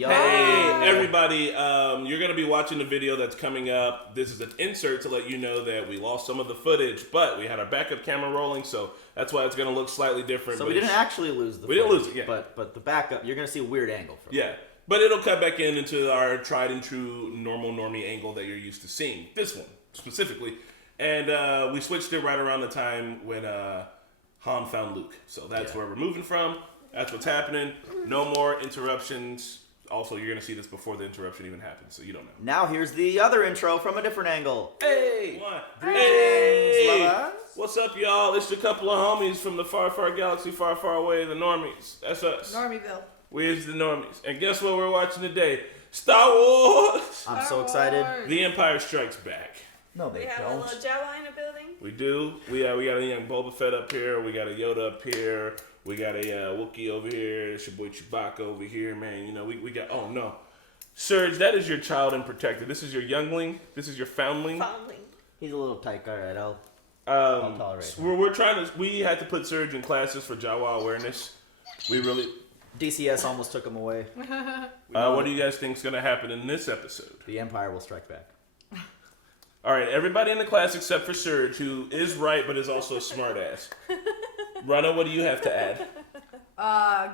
Yo. Hey, everybody. You're going to be watching the video that's coming up. This is an insert to let you know that we lost some of the footage, but we had our backup camera rolling, so that's why it's going to look slightly different. So we didn't actually lose the footage. We didn't lose it, yeah. But the backup, you're going to see a weird angle from it. Yeah. But it'll cut back into our tried and true normal normie angle that you're used to seeing. This one, specifically. And we switched it right around the time when Han found Luke. So that's where we're moving from. That's what's happening. No more interruptions. Also, you're going to see this before the interruption even happens, so you don't know. Now here's the other intro from a different angle. Hey! Greetings, Hey! lovers. What's up, y'all? It's a couple of homies from the far, far galaxy, far, far away, the Normies. That's us. Normieville. We're the Normies. And guess what we're watching today? Star Wars! I'm so excited. The Empire Strikes Back. No, they We have a don't. little Jawa in the building. We do. We got a young Boba Fett up here. We got a Yoda up here. We got a Wookiee over here. It's your boy Chewbacca over here, man. You know, we got. Oh no, Serge, that is your child and protector. This is your youngling. This is your foundling. Foundling. He's a little tight. All right, I'll tolerate So him. we're trying to. We had to put Serge in classes for Jawa awareness. We really. DCS almost took him away. What do you guys think is gonna happen in this episode? The Empire will strike back. All right, everybody in the class except for Serge, who is right but is also a smartass. Rana, what do you have to add?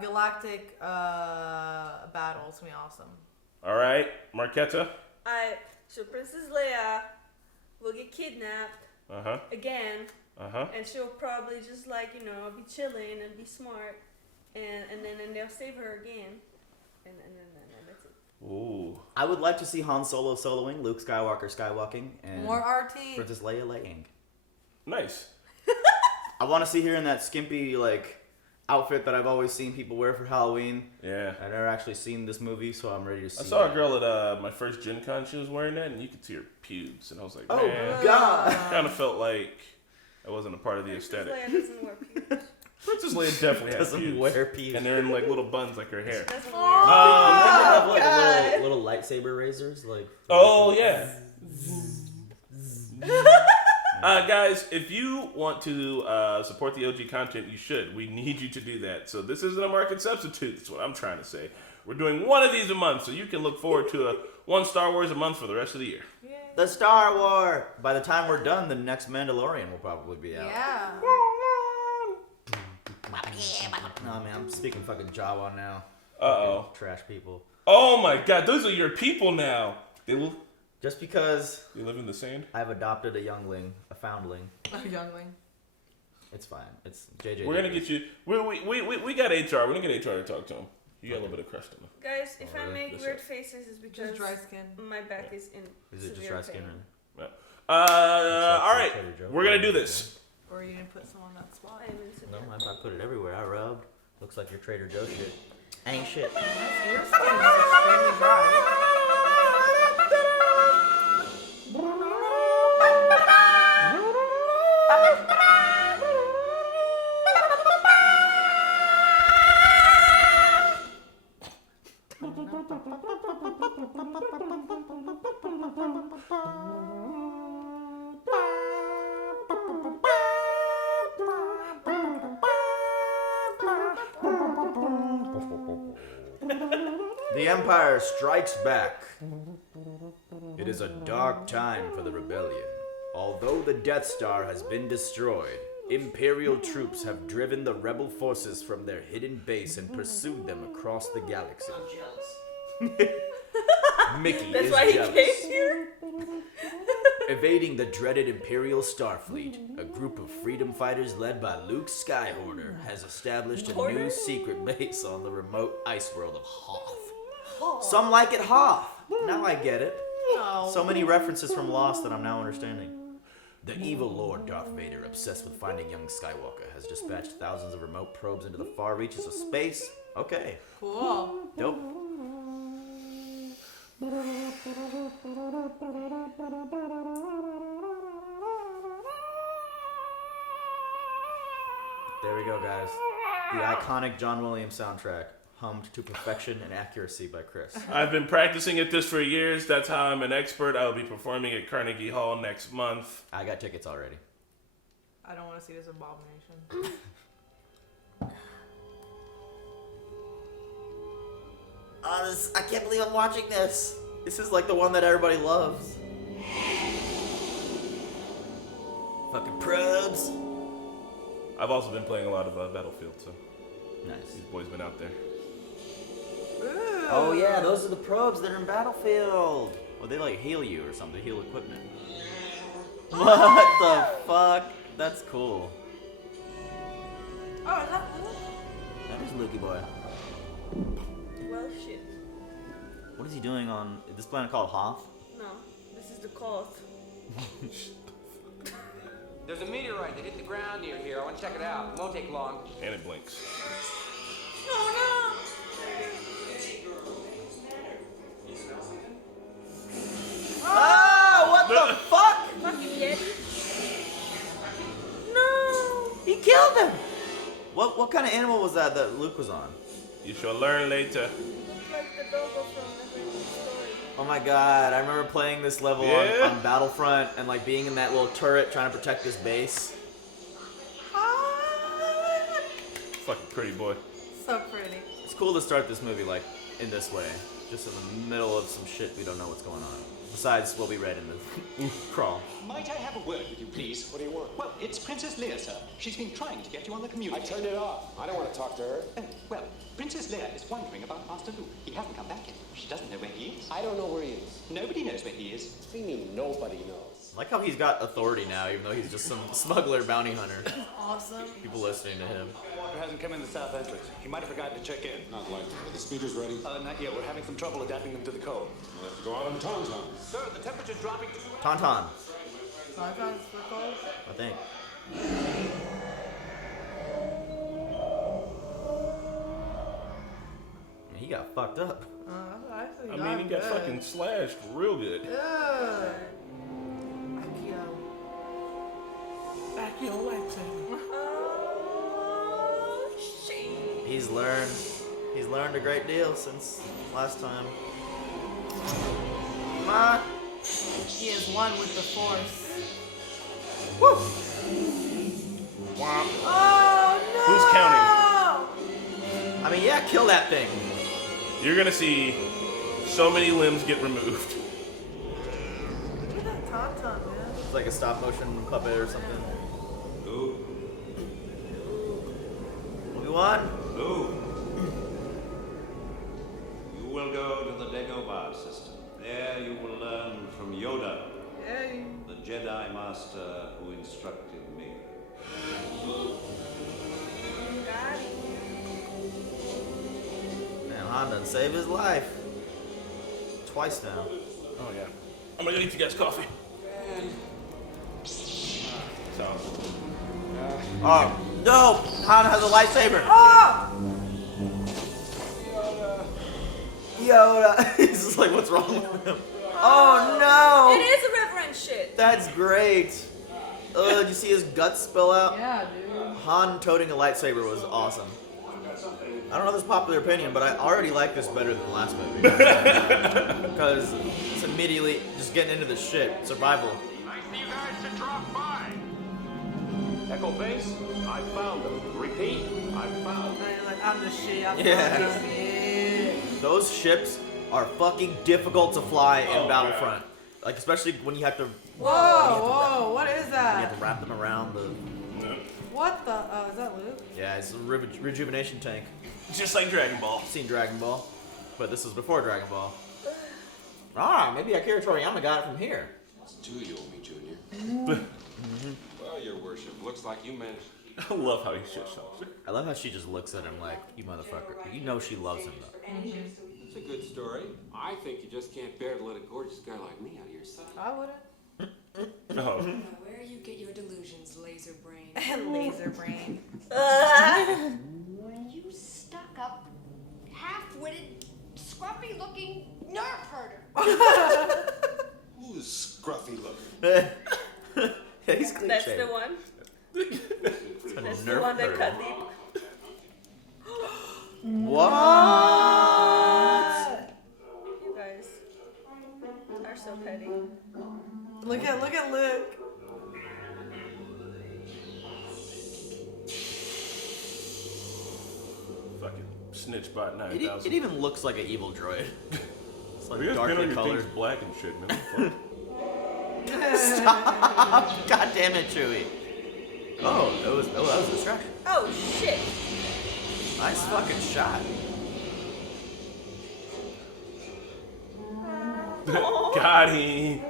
Galactic battles gonna be awesome. All right, Marquetta. So Princess Leia will get kidnapped again, and she'll probably just be chilling and be smart, and then they'll save her again, and that's it. Ooh. I would like to see Han Solo soloing, Luke Skywalker skywalking, and More RT. Princess Leia laying. Nice. I want to see her in that skimpy outfit that I've always seen people wear for Halloween. Yeah. I've never actually seen this movie, so I'm ready to see. I saw a girl at my first Gen Con. She was wearing that, and you could see her pubes. And I was like, Oh, man. God. Kind of felt like I wasn't a part of the aesthetic. Princess Leia doesn't wear pubes. Princess Leia definitely has Doesn't pubes. wear pubes. And they're in little buns like her hair. She doesn't wear You think they God. have little lightsaber razors? Oh, yeah. Guys, if you want to support the OG content, you should. We need you to do that. So this isn't a market substitute. That's what I'm trying to say. We're doing one of these a month, so you can look forward to one Star Wars a month for the rest of the year. Yay. The Star War. By the time we're done, the next Mandalorian will probably be out. Yeah. No, man, I'm speaking fucking Jawa now. Uh-oh. Fucking trash people. Oh my God, those are your people now. Just because You live in the sand? I've adopted a youngling, a foundling, A youngling. it's fine. It's JJ. We're gonna get you. We got HR. We're gonna get HR to talk to him. You got a little bit of crust on him. Guys, if I Alright, make that's weird it. faces, it's because Just dry skin. my back is in Is it just severe dry pain. skin? Right? All right, we're gonna do this. Or you didn't put some on that spot. I am in severe No, I put it everywhere. I rubbed. Looks like your Trader Joe shit. Ain't shit. Your skin is extremely dry. The Empire strikes back. It is a dark time for the rebellion. Although the Death Star has been destroyed, Imperial troops have driven the rebel forces from their hidden base and pursued them across the galaxy. Mickey That's is why he jealous. came here. Evading the dreaded Imperial Starfleet, a group of freedom fighters led by Luke Skyhorner has established a new Horner? secret base on the remote ice world of Hoth. Some like it Hoth. Now I get it. Oh. So many references from Lost that I'm now understanding. The evil Lord Darth Vader, obsessed with finding young Skywalker, has dispatched thousands of remote probes into the far reaches of space. Okay, Cool. dope. There we go, guys. The iconic John Williams soundtrack, hummed to perfection and accuracy by Chris. I've been practicing at this for years. That's how I'm an expert. I'll be performing at Carnegie Hall next month. I got tickets already. I don't want to see this abomination. I can't believe I'm watching this. This is like the one that everybody loves. Fucking probes. I've also been playing a lot of Battlefield, so Nice. these boys been out there. Ooh. Oh yeah, those are the probes that are in Battlefield. Well, they like heal you or something, heal equipment. What the fuck? That's cool. Oh, is that Luke? That is Lukey boy. Well, shit. What is he doing on this planet called Hoth? No, this is the cult. There's a meteorite that hit the ground near here. I want to check it out. It won't take long. And it blinks. Oh Oh, what the fuck? no! Fucking Yeti. No! He killed him. What kind of animal was that Luke was on? You shall learn later. Looks like the Dogo from Neverending Story. Oh my god, I remember playing this level Yeah. on Battlefront and like being in that little turret trying to protect this base. Fucking pretty boy. So pretty. It's cool to start this movie like in this way, just in the middle of some shit we don't know what's going on. Besides what we read in the crawl. Might I have a word with you, please? What do you want? Well, it's Princess Leia, sir. She's been trying to get you on the I communicator. turned it off. I don't want to talk to her. Well, Princess Leia is wondering about Master Luke. He hasn't come back yet. She doesn't know where he is. I don't know where he is. Nobody knows where he is. What do you mean nobody knows? I like how he's got authority now, even though he's just some smuggler bounty hunter. Awesome. People listening to him. Walker hasn't come in the south entrance. He might have forgotten to check in. Not likely. Are the speakers ready? Not yet. We're having some trouble adapting them to the code. We'll have to go out on Tauntaun. Sir, the temperature's dropping to... Tauntaun, Sometimes we're cold. I think. Man, he got fucked up. Actually, I mean, he got fucking slashed real good. Ugh. Back your lightsaber. Oh, shit. He's learned a great deal since last time. Come on. He is one with the Force. Woo! Womp. Oh no! Who's counting? I mean, yeah, kill that thing. You're gonna see so many limbs get removed. Look at that Tauntaun, man. It's like a stop motion puppet or something. Luke, Obi-Wan? Luke. You will go to the Dagobah system. There you will learn from Yoda, Yay. the Jedi Master who instructed me. Got it. Man, Han done saved his life. Twice now. Oh yeah. I'm gonna get you guys coffee. So Oh, no! Han has a lightsaber! Oh! Yoda! He's just like, what's wrong with him? Oh It no! is irreverent shit. That's great! Did you see his guts spill out? Yeah, dude. Han toting a lightsaber was awesome. I don't know if this is popular opinion, but I already like this better than the last movie. Because it's immediately just getting into the shit. Survival. Nice for you guys to drop by. Echo Base, I found them. Repeat, I found them. Like, I'm the shit. I'm Yeah. the shit. Those ships are fucking difficult to fly in Battlefront. Like, especially when you have to Whoa, what is you have that? to wrap them around the... What the? Oh, is that Luke? Yeah, it's a rejuvenation tank. just like Dragon Ball. I've seen Dragon Ball, but this was before Dragon Ball. Ah, maybe Akira Toriyama got it from here. It's two you owe me, Junior. Well, your worship, looks like you managed. I love how he shit shows. I love how she just looks at him like, you motherfucker. You know she loves him, though. It's a good story. I think you just can't bear to let a gorgeous guy like me out of your sight. I wouldn't. Oh. Where you get your delusions, laser brain. Laser brain. You stuck up, half-witted, scruffy-looking nerf herder. Who's scruffy looking? Yeah, he's clean That's shaven. the one. That's the Nerf one that herder. cut deep. What? You guys are so petty. Look at Luke. Fucking Snitchbot It 9000. even looks like an evil droid. It's like You guys paint darkly on your colored. things black and shit, man. Stop! God damn it, Chewie. Oh, that was a distraction. Oh shit! Nice fucking shot. Got him.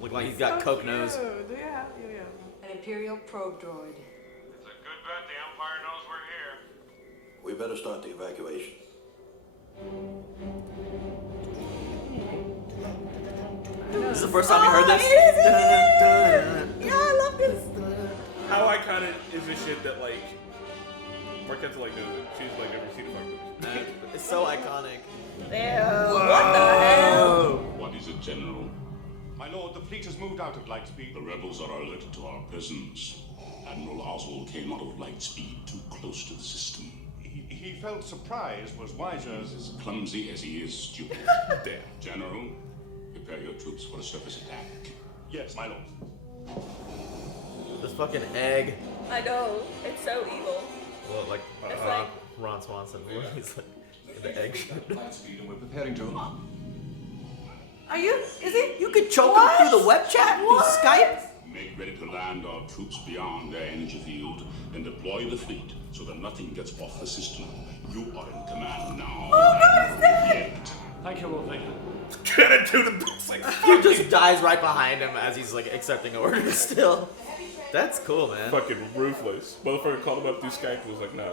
Look like he's got coke nose. Do you have? Yeah. An Imperial probe droid. It's a good bet the Empire knows we're here. We better start the evacuation. This is the first time you heard this? Yeah, I love this. How iconic is this shit that like Marquette's like knows it. She's like ever seen the fuck movie. It's so iconic. Damn, what the hell? What is it, General? My lord, the fleet has moved out of Lightspeed. The rebels are alerted to our presence. Admiral Oswald came out of Lightspeed too close to the system. He felt surprise was wiser. He's as clumsy as he is stupid. Damn. General, prepare your troops for a surface attack. Yes, my lord. This fucking egg. I know, it's so evil. Well, like, It's like- Ron Swanson. He's like the egg. Lightspeed, and we're preparing to. Are you? Is he? You could choke him through the web chat through Skype. Make ready to land our troops beyond their energy field and deploy the fleet so that nothing gets off the system. You are in command now. Oh God, it's dead. Thank you, Lord. Thank you. Get it to the best. Like, He just dies right behind him as he's like accepting orders still. That's cool, man. fucking ruthless. Motherfucker called him up through Skype and was like, nah.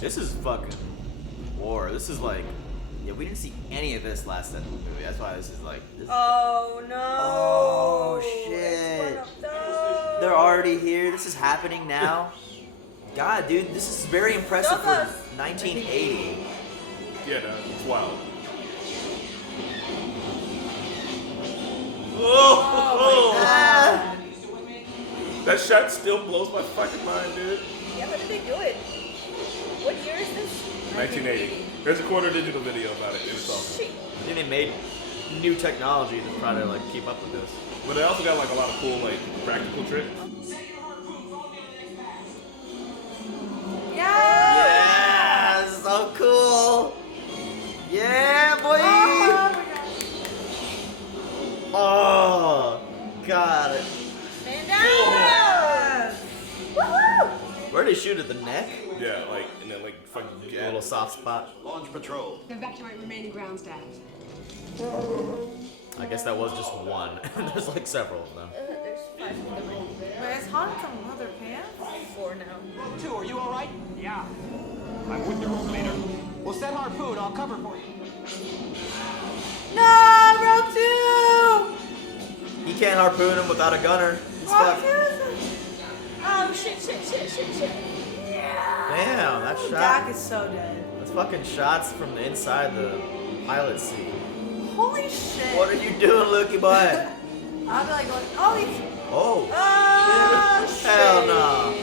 This is fucking war. This is like, yeah, we didn't see any of this last movie. That's why this is like. Oh no! Oh It's shit! one of those. They're already here. This is happening now. God, dude, this is very impressive for 1980. Yeah, no, it's wild. Ah. That shot still blows my fucking mind, dude. Yeah, how did they do it? What year is this? 1980. There's a quarter digital video about it. It's awesome. Shit. I think they made new technology to try to like keep up with this. But they also got like a lot of cool like practical tricks. Yeah, so cool. Yeah, boy. Oh, God. Man down! Woohoo! Where did they shoot at the neck? Yeah, like and then like fucking A little soft spot. Launch patrol. Evacuate remaining ground staff. I guess that was just one. There's like several of them. There's 5 of them. Wait, is Han come leather pants? 4 now. Rogue 2, are you alright? Yeah. I'm with you, Rogue Leader. We'll set harpoon. I'll cover for you. No, Rogue 2! You can't harpoon him without a gunner. He's Rogue fucked. 2! Oh shit. Damn, that shot. Dak is so dead. That's fucking shots from the inside the pilot seat. Holy shit. What are you doing, Lukey boy? I'll be like going, oh, he's. Oh. Oh, shit. Hell no.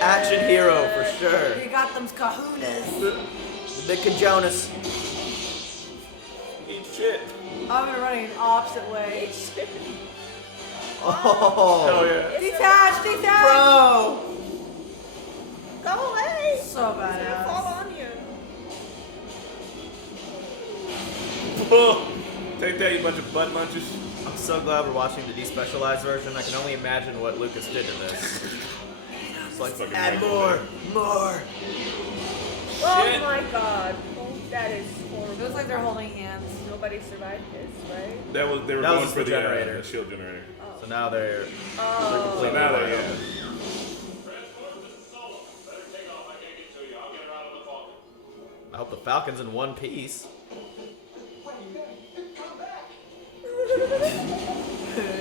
Action hero for sure. You got them kahunas. The big Jonas. Eat shit. I'm gonna running an opposite way. Oh. Hell yeah. Detach! Bro. Go away! So It's gonna fall badass. on you. Take that, you bunch of butt munchers. I'm so glad we're watching the despecialized version. I can only imagine what Lucas did to this. It's like, Fucking add horrible. more. Oh my god. That is horrible. It looks like they're holding hands. Nobody survived this, right? They were That going was for the the generator. the shield generator. So now they're. Oh. So now they're, yeah. I hope the Falcon's in one piece.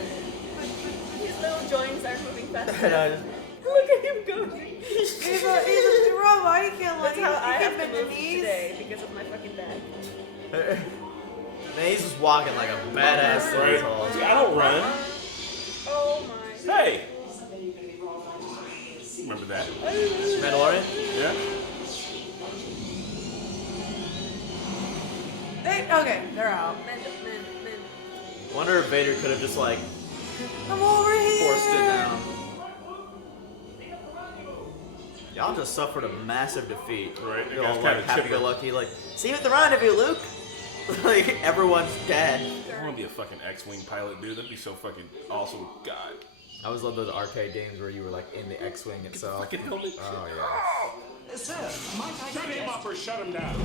His little joints are moving faster. And I just- Look at him going. He's a robot. He can't let That's how I have to bend the move knees. today because of my fucking back. Man, he's just walking like a badass through Right? these halls. See, I don't run. Oh my. Hey! Remember that? Mandalorian? Yeah? Okay, they're out. Men. Wonder if Vader could have just like I'm over here. forced it down. Y'all just suffered a massive defeat. Right, You're you guys all like kinda happy-go-lucky, like, see you at the rendezvous, Luke. Like everyone's dead. I want to be a fucking X-wing pilot, dude. That'd be so fucking awesome. God. I always love those arcade games where you were like in the X-wing itself. Fucking helmet. Oh yeah. Sir, might I Shut him up or shut him down.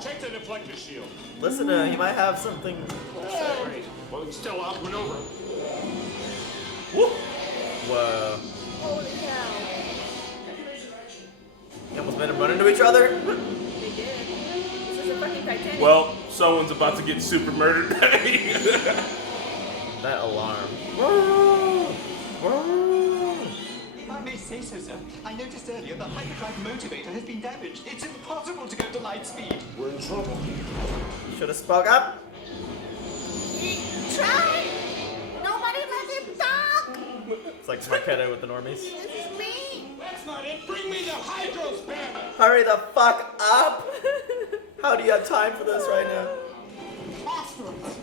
Check the deflector shield. Listen, he might have something. Great. Well, he's still outmaneuver. Whoa. Whoa. Holy cow. You almost made them run into each other. They did. This is a fucking Titanic. Well, someone's about to get super murdered. That alarm. I may say so, sir. I noticed earlier the hyperdrive motivator has been damaged. It's impossible to go to light speed. We're in trouble. Should have spoke up. He tried. Nobody let him talk. It's like Marquetta with the normies. This is me. That's not it. Bring me the hydro spanner. Hurry the fuck up! How do you have time for this right now? Asteroids.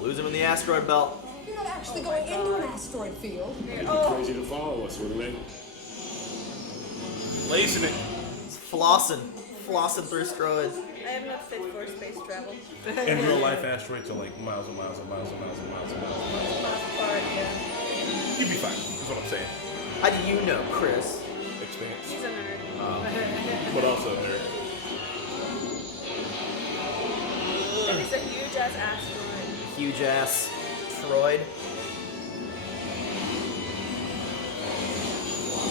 Lose him in the asteroid belt. You're not actually going into an asteroid field. Crazy to follow us, wouldn't they? Lacing it. It's flossing through asteroids. I am not fit for space travel. In real life, asteroids are like miles and miles and miles and miles and miles and miles and miles. Miles apart, yeah. You'd be fine. That's what I'm saying. How do you know, Chris? Experience. She's a nerd. But also a nerd. And it's a huge ass asteroid. Huge ass Troid.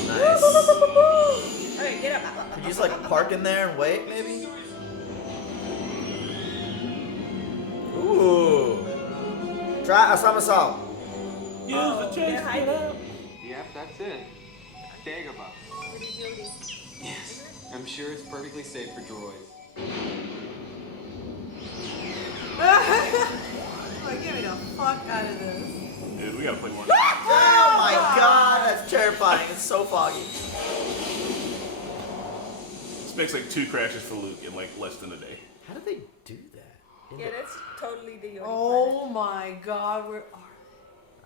Nice. Alright, get up. Could you just like park in there and wait, maybe? Ooh. Try a somersault. Use the chase. They're hiding. Yep, that's it. Dagobah. Yes, I'm sure it's perfectly safe for droids. Like, get me the fuck out of this. Dude, we gotta play more. Oh my god, that's terrifying. It's so foggy. This makes like 2 crashes for Luke in like less than a day. How do they do that? Yeah, that's totally the Yoda Oh my god, where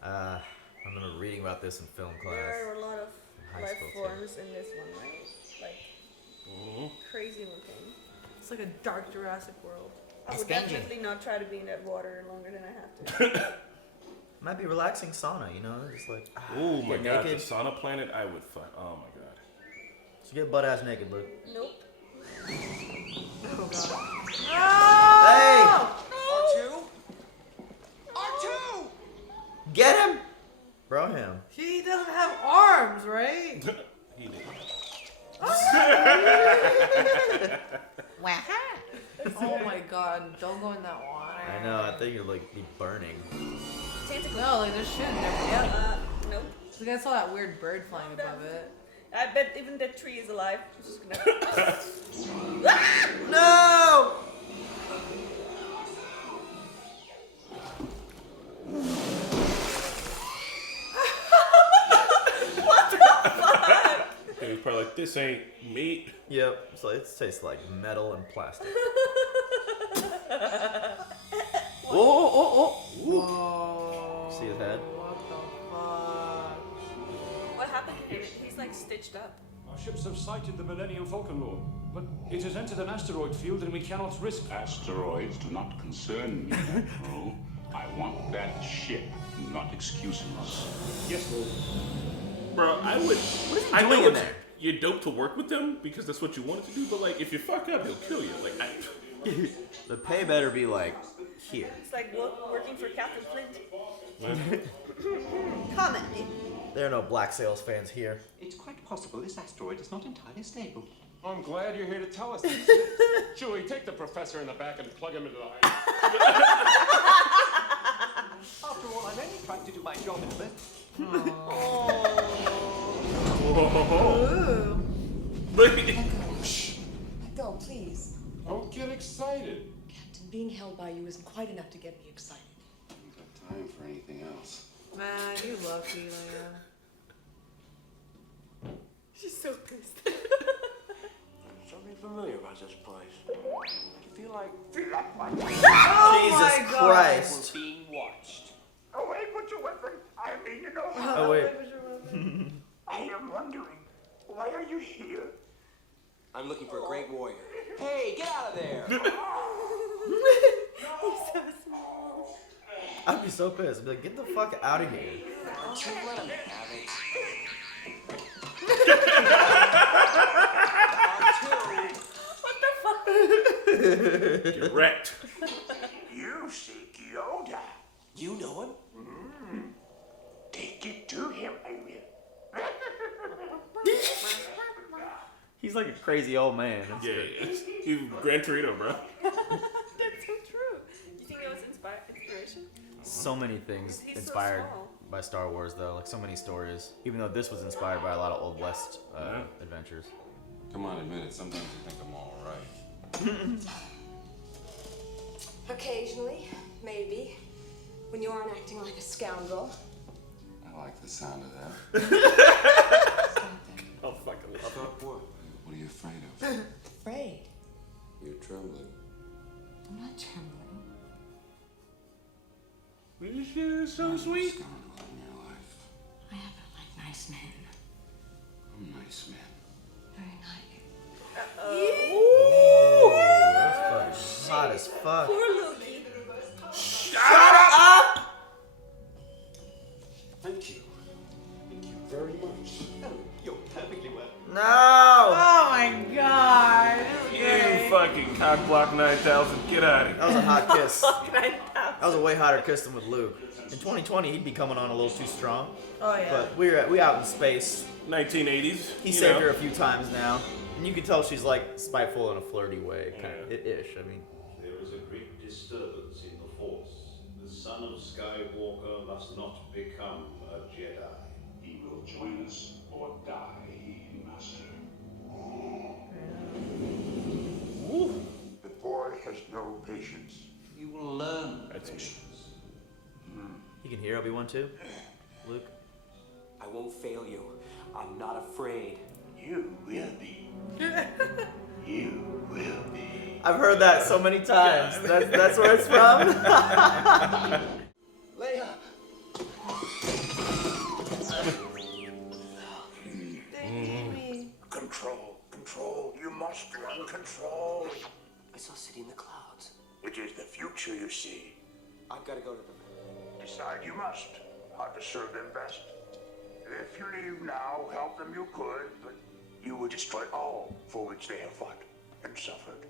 are I remember reading about this in film planet. class. There are a lot of High life school, too. forms in this one, right? Like, crazy looking. It's like a dark Jurassic World. I would Scangy. definitely not try to be in that water longer than I have to. Might be relaxing sauna, you know? Just like, Oh my get god, naked. the sauna planet, I would fuck. Oh my god. Just get butt ass naked, Luke. Nope. Oh god. Hey! R2? R2! Get him! Bro him. He doesn't have arms, right? He did. Oh my god, don't go in that water. I know, I think you'll like be burning. No, like there's shit in there. Yeah. Nope. Like I saw that weird bird flying above it. I bet even that tree is alive. I'm just gonna. No! He was probably like, this ain't meat. Yep, so it tastes like metal and plastic. Oh! Whoa. See his head? What the fuck? What happened to him? He's like stitched up. Our ships have sighted the Millennium Falcon Lord, but it has entered an asteroid field and we cannot risk. Asteroids do not concern me, Admiral. I want that ship, not excuses. Yes, Lord. Bro, I would. What is he I doing know in there? you're dope to work with them because that's what you wanted to do, but like, if you fuck up, he'll kill you. Like, The pay better be like here. It's like working for Captain Flint. Come at me. There are no Black Sails fans here. It's quite possible this asteroid is not entirely stable. I'm glad you're here to tell us this. Chewie, take the professor in the back and plug him into the hive. After all, I'm only trying to do my job in the best. Ooh. Go, please. Don't get excited. Captain, being held by you isn't quite enough to get me excited. I haven't got time for anything else. Man, you lucky, Leia. She's so pissed. Something familiar about this place. You feel like Oh Jesus my God. Christ. We're being watched. Oh, wait, put your weapon. I mean, you know. Oh, wait. I you here? I'm looking for a great warrior. Hey, get out of there! He's so small. I'd be so pissed. I'd be like, get the fuck out of here. Don't you let him have it. What the fuck? Correct. You seek Yoda. You know him? Take it to him, I will. He's like a crazy old man. That's Yeah, great. he's Gran Torino, bro. That's so true. You think that was inspiration? So many things He's so inspired small. by Star Wars, though. Like so many stories. Even though this was inspired by a lot of Old West adventures. Come on, admit it. Sometimes you think I'm all right. Occasionally, maybe. When you aren't acting like a scoundrel. I like the sound of that. Oh, fucking love it. What? What are you afraid of? Afraid? You're trembling. I'm not trembling. This shit is so sweet. Scoundrel in your life. I happen to like nice men. I'm a nice man. Very nice. Ooh, that's fucking hot as fuck. Poor Loki. Shut up! Thank you. Thank you very much. Oh, you're perfectly well. No! Oh my god. You fucking cockblock 9000. Get out of here. That was a hot kiss. Fuck 9,000. That was a way hotter kiss than with Luke. In 2020, he'd be coming on a little too strong. Oh yeah. But we out in space. 1980s. He saved her a few times now. And you can tell she's like spiteful in a flirty way. Kind of ish. I mean. There is a great disturbance in the Force. The son of Skywalker must not become a Jedi. He will join us or die, Master. The boy has no patience. You will learn patience. You can hear Obi-Wan too, Luke. I won't fail you. I'm not afraid. You will be. You will be. I've heard that so many times. That's where it's from. Leia! Control, control. You must learn control. I saw City in the Clouds. It is the future you see. I've got to go to them. Decide you must how to serve them best. If you leave now, help them you could, but you will destroy all for which they have fought and suffered.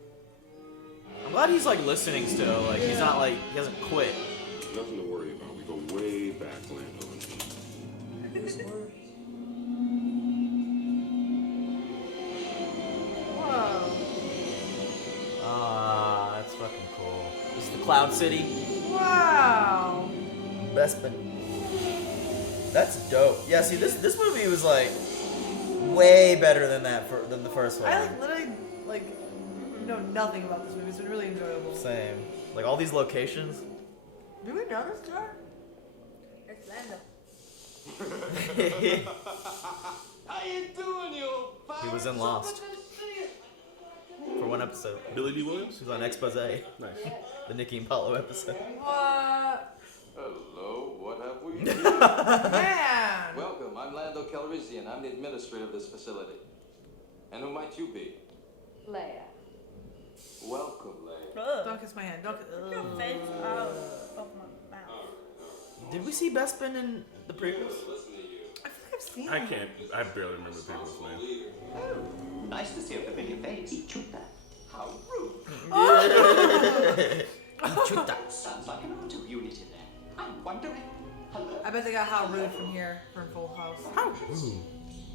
I'm glad he's like listening still. Like he's not like he hasn't quit. Nothing to worry about. We go way back, Lando. Who's worried? Whoa. Ah, that's fucking cool. This is the Cloud City. Wow. Bespin. That's dope. Yeah, see this movie was like way better than than the first one. I like literally like know nothing about this movie. It's been really enjoyable. Same. Like all these locations. Do we know this guy? It's Lando. How you doing, you? He was in Lost for one episode. Billy D. Williams? He was on Expose. Nice. The Nikki and Paulo episode. What? Hello, what have we? Man. Welcome, I'm Lando Calrissian. I'm the administrator of this facility. And who might you be? Leia. Welcome, Leia. Don't kiss my hand. Don't kiss. Get your face out of my mouth. Did we see Bespin in the prequels? I feel like I've seen I him. can't. I barely remember the people's name. Oh, nice to see a familiar face. Ichuta. How rude. Chuta. Sounds like an auto unit in there. I'm wondering. Hello. I bet they got How Rude from here from Full House.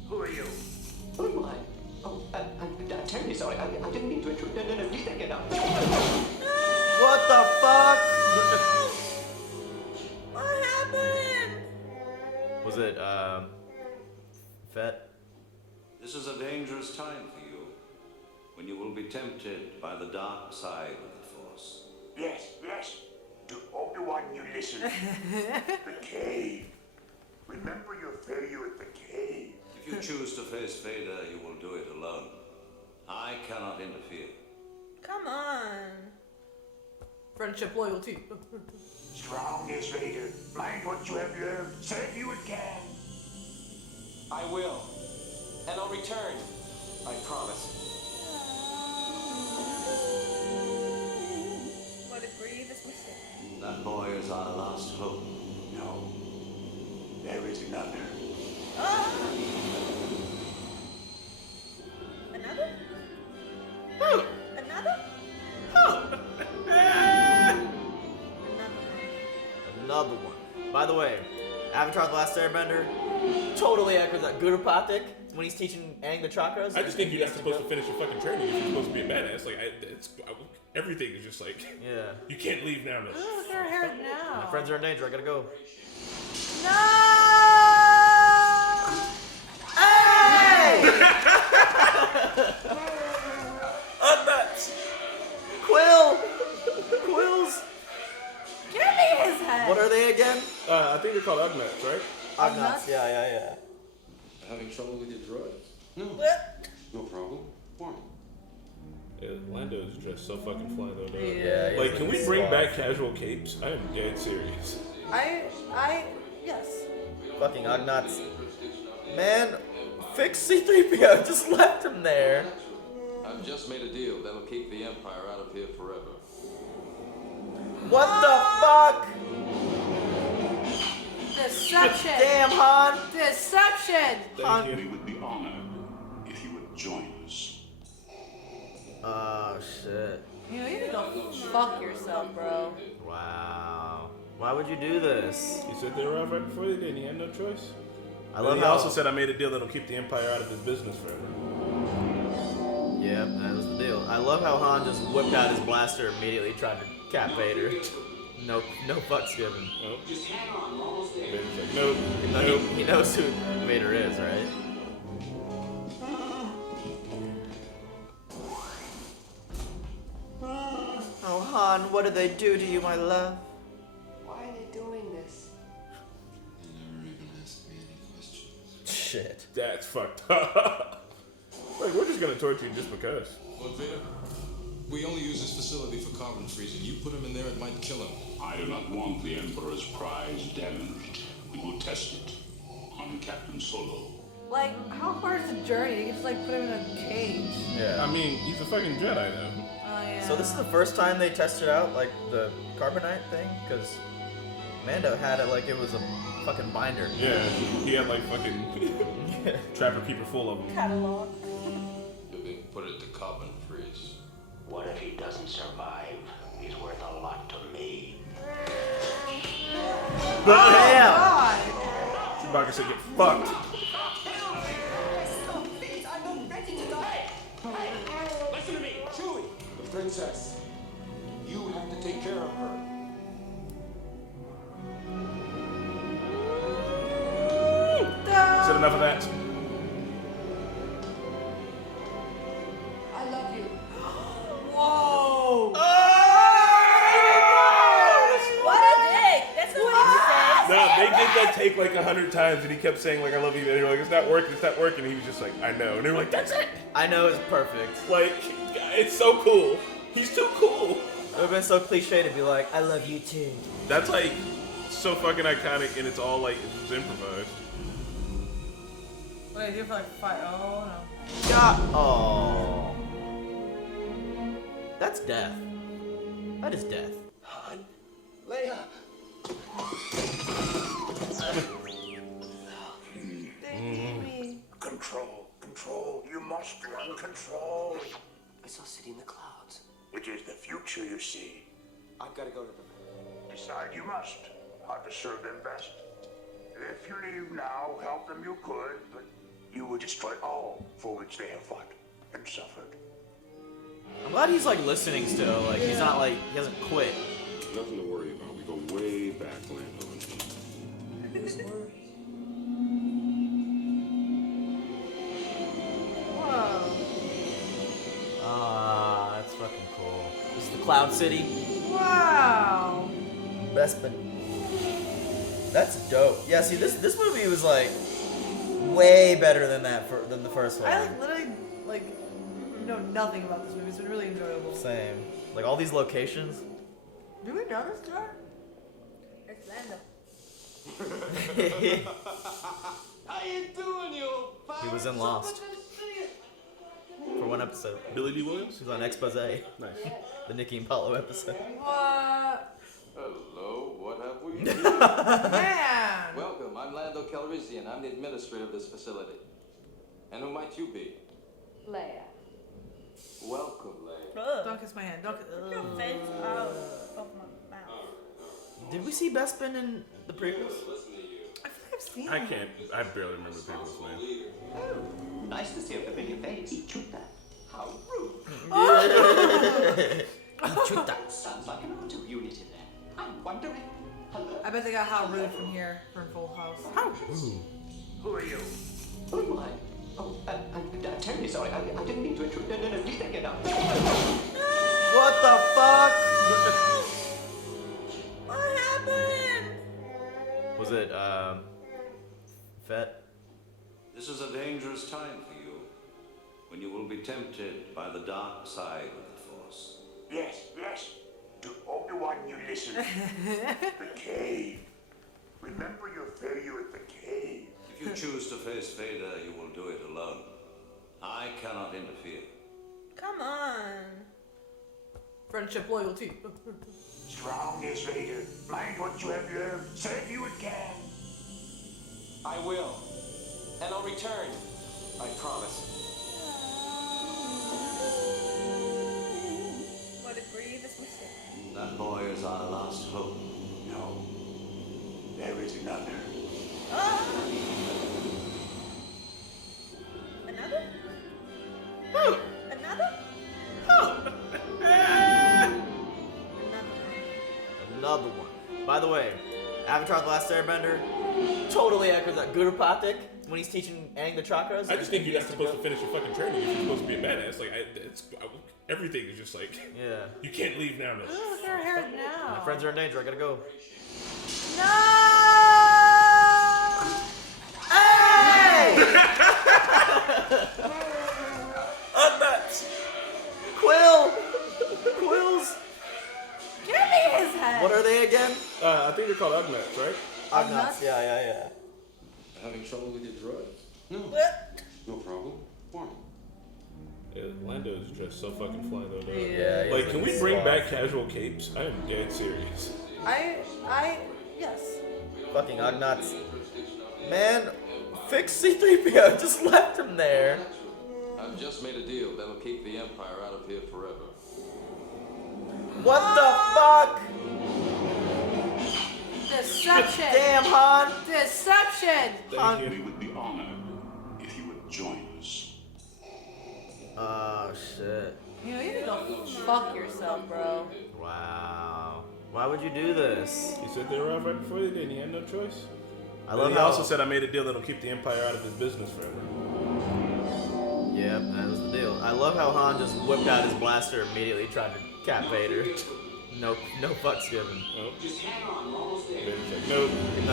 Who are you? Oh my. Oh, I'm terribly sorry. I didn't mean to intrude. No, please don't get up. What the fuck? What happened? Was it Fett? This is a dangerous time for you, when you will be tempted by the dark side of the Force. Yes, yes. To Obi-Wan you listen. The cave. Remember your failure at the cave. If you choose to face Vader, you will do it alone. I cannot interfere. Come on. Friendship, loyalty. Strong as Vader. Mind what you have learned. Serve you again. I will. And I'll return. promise. What a grievous mistake. That boy is our last hope. No. There is another. Another? Another? Another one. By the way, Avatar: The Last Airbender totally echoes that Gurupathic when he's teaching Aang the chakras. I just think you're not supposed to finish your fucking training if you're supposed to be a badass. Like, everything is just like, yeah. You can't leave now. No. Oh, look at her hair now. My friends are in danger. I gotta go. No! Hey! Nuts! Quills! Give me his head! What are they again? I think they're called Ugnaughts, right? Ugnaughts, yeah. Having trouble with your droid? No. No problem. Why? Yeah, Lando is dressed so fucking fly though. Dog. Yeah. Like, can we bring back casual capes? I am dead serious. Yes. Fucking Ugnaughts. Man, fix C-3PO. Just left him there. I've just made a deal that'll keep the Empire out of here forever. What the fuck? Deception. Damn, Han. Deception. We would be honored if you would join us. Oh, shit. You need to go fuck yourself, bro. Wow. Why would you do this? He said they were out right before they did, and he had no choice. I love he how also said I made a deal that'll keep the Empire out of his business forever. Yeah, that was the deal. I love how Han just whipped out his blaster immediately, trying to cap Vader. No fucks given. Oh. Just hang on, we're almost there. Vader's like, nope. He knows who Vader is, right? Oh, Han, what did they do to you, my love? Why are they doing this? You never even asked me any questions. Shit. That's fucked up. Like, we're just gonna torture you just because. Look, Vader, we only use this facility for carbon freezing. You put him in there, it might kill him. I do not want the Emperor's prize damaged. We will test it on Captain Solo. Like, how far is the journey? You can just like put him in a cage. Yeah. I mean, he's a fucking Jedi though. Oh yeah. So this is the first time they tested out, like, the carbonite thing? Because Mando had it like it was a fucking binder. Yeah, he had like fucking Trapper Keeper full of them. Catalog. You're being put into carbon freeze. What if he doesn't survive? He's worth a lot to me. Damn! Chewbacca said, get fucked. I'm not ready to die. Hey, listen to me, Chewie. The princess. You have to take care of her. Said enough of that. I love you. Whoa! What a dick! That's what he says. No, they did that take like 100 times, and he kept saying like, "I love you," and they were like, "It's not working, it's not working." And he was just like, "I know," and they were like, "That's it." I know it's perfect. Like, it's so cool. He's too cool. It would have been so cliche to be like, I love you too. That's like so fucking iconic, and it's all like it's improvised. What did I do for like 5? Oh no. God. Oh. That's death. That is death. Han, Leia. Control. You must learn control. I saw City in the Clouds. It is the future, you see. I've got to go to them. Decide you must. How to serve them best. If you leave now, help them you could, but you will destroy all for which they have fought and suffered. I'm glad he's like listening still. Like he's not like he hasn't quit. Nothing to worry about. We go way back, Lando. Whoa. Ah, that's fucking cool. This is the Cloud City. Wow. Bespin. That's dope. Yeah, see this movie was like way better than than the first one. I like literally like know nothing about this movie. It's been really enjoyable. Same. Like all these locations. Do we know this guy? It's Lando. How you doing, you old pal? He was in Lost. For episode. Billy D. Williams? She's on Expose. Nice. The Nikki and Paulo episode. What? Hello, what have we? Man! Welcome, I'm Lando Calrissian. I'm the administrator of this facility. And who might you be? Leia. Welcome, Leia. Don't kiss my hand. Don't kiss. Your face out of my mouth. Did we see Bespin in the prequels? I feel like I've seen I him. can't. I barely remember the prequels, man. Oh, nice to see a familiar face. Ichuta. How rude. Ichuta. Sounds like an auto unit in there. I'm wondering. Hello? I bet they got how rude from here from Full House. How rude? Who are you? Oh, my. Oh, I'm terribly sorry. I didn't mean to intrude. No, please don't get up. What the fuck? What happened? Was it, Fett? This is a dangerous time for you, when you will be tempted by the dark side of the Force. Yes. To Obi-Wan, you listen. The cave. Remember your failure at the cave. If you choose to face Vader, you will do it alone. I cannot interfere. Come on. Friendship, loyalty. Strong as Vader. Mind what you have learned. Serve you again. I will. And I'll return. I promise. What a grievous mistake. That boy is our last hope. No. There is another. Another? Another? Another one. By the way, Avatar: The Last Airbender totally echoes that Gurupathic when he's teaching Aang the chakras. I just think you're not supposed to finish your fucking training if you're supposed to be a badass. Like, everything is just like, yeah. You can't leave now. Look at her hair now. My friends are in danger. I gotta go. No! Hey! Nuts! Quills! Give me his head! What are they again? I think they're called Ugnaughts, right? Ugnaughts, yeah. Having trouble with your droid? No. No problem. Why? Lando is dressed so fucking fly though. Dog. Yeah. Like, can we bring back casual capes? I am dead serious. Yes. Fucking Ugnaughts. Man, fix C-3PO. Just left him there. I've just made a deal that'll keep the Empire out of here forever. What the fuck? Deception! Damn, Han! Deception! We would be honored if you would join us. Oh, shit. You know, you need to go fuck yourself, bro. Wow. Why would you do this? He said they arrived right before they did, and he had no choice. I love he how also said I made a deal that'll keep the Empire out of his business forever. Yep, that was the deal. I love how Han just whipped out his blaster immediately, trying to cap Vader. No fucks given. Nope. Just hang on, we're almost there. Vader's like,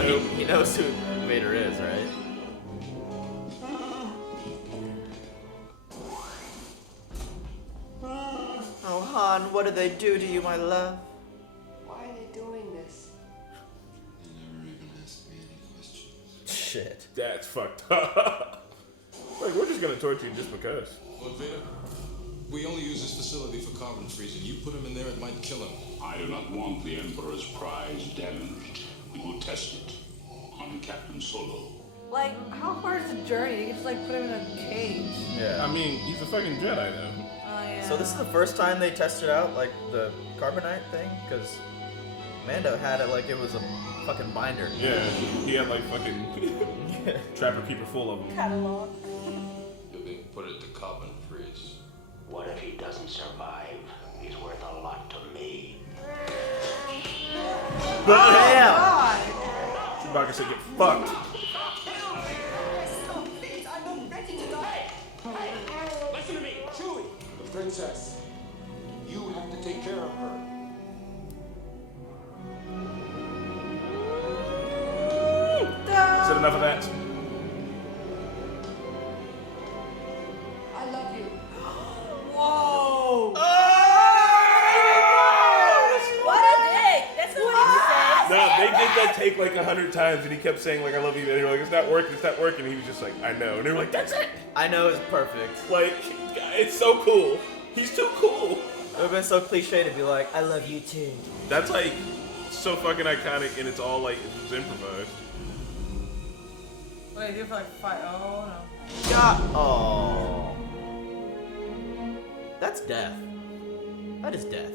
nope. He knows who Vader is, right? Oh, Han, what did they do to you, my love? Why are they doing this? You never even asked me any questions. Shit. That's fucked up. Like, we're just gonna torture you just because. What, Vader? We only use this facility for carbon freezing. You put him in there, it might kill him. I do not want the Emperor's prize damaged. We will test it on Captain Solo. Like, how far is the journey? You can just, like, put him in a cage. Yeah. I mean, he's a fucking Jedi though. Oh, yeah. So this is the first time they tested out, like, the carbonite thing? Because Mando had it like it was a fucking binder. Yeah, he had, like, fucking Trapper Keeper full of them. Catalog. You're being put into carbon freeze. What if he doesn't survive? He's worth a lot to me. Damn! God! Chewbacca said, get fucked. Stop, please. I'm not ready to die. Hey, listen to me, Chewie. The princess. You have to take care of her. Is it enough of that? I love you. Whoa! What a dick! That's not what you said. No, they did did that take like 100 times, and he kept saying like, "I love you," and you're like, "It's not working, it's not working." And he was just like, "I know," and they were like, "That's it." I know it's perfect. Like, it's so cool. He's too cool. It would have been so cliche to be like, "I love you too." That's like so fucking iconic, and it's all like it's improvised. Wait, do you have like fight? Oh no. God. Oh. That's death. That is death.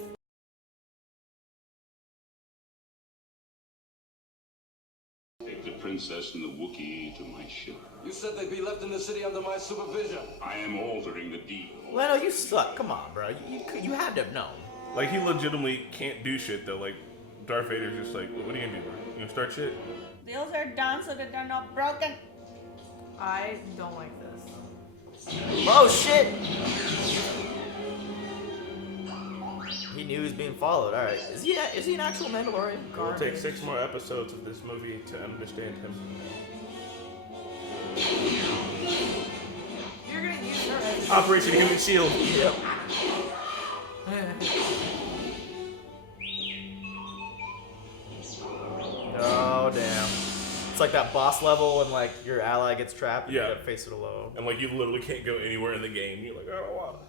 Take the princess and the Wookiee to my ship. You said they'd be left in the city under my supervision. I am altering the deal. Lando, you suck. Come on, bro. You had to have known. Like, he legitimately can't do shit though. Like, Darth Vader's just like, "What are you gonna do, bro? You gonna start shit?" Wheels are done so that they're not broken. I don't like this. Oh shit! He knew he was being followed. All right, is he an actual Mandalorian? It will take 6 more episodes of this movie to understand him. You're gonna use her as Operation Human Shield. Yep. Oh damn! It's like that boss level when like your ally gets trapped. And Yeah. You gotta face it alone. And like, you literally can't go anywhere in the game. You're like, "I don't want to."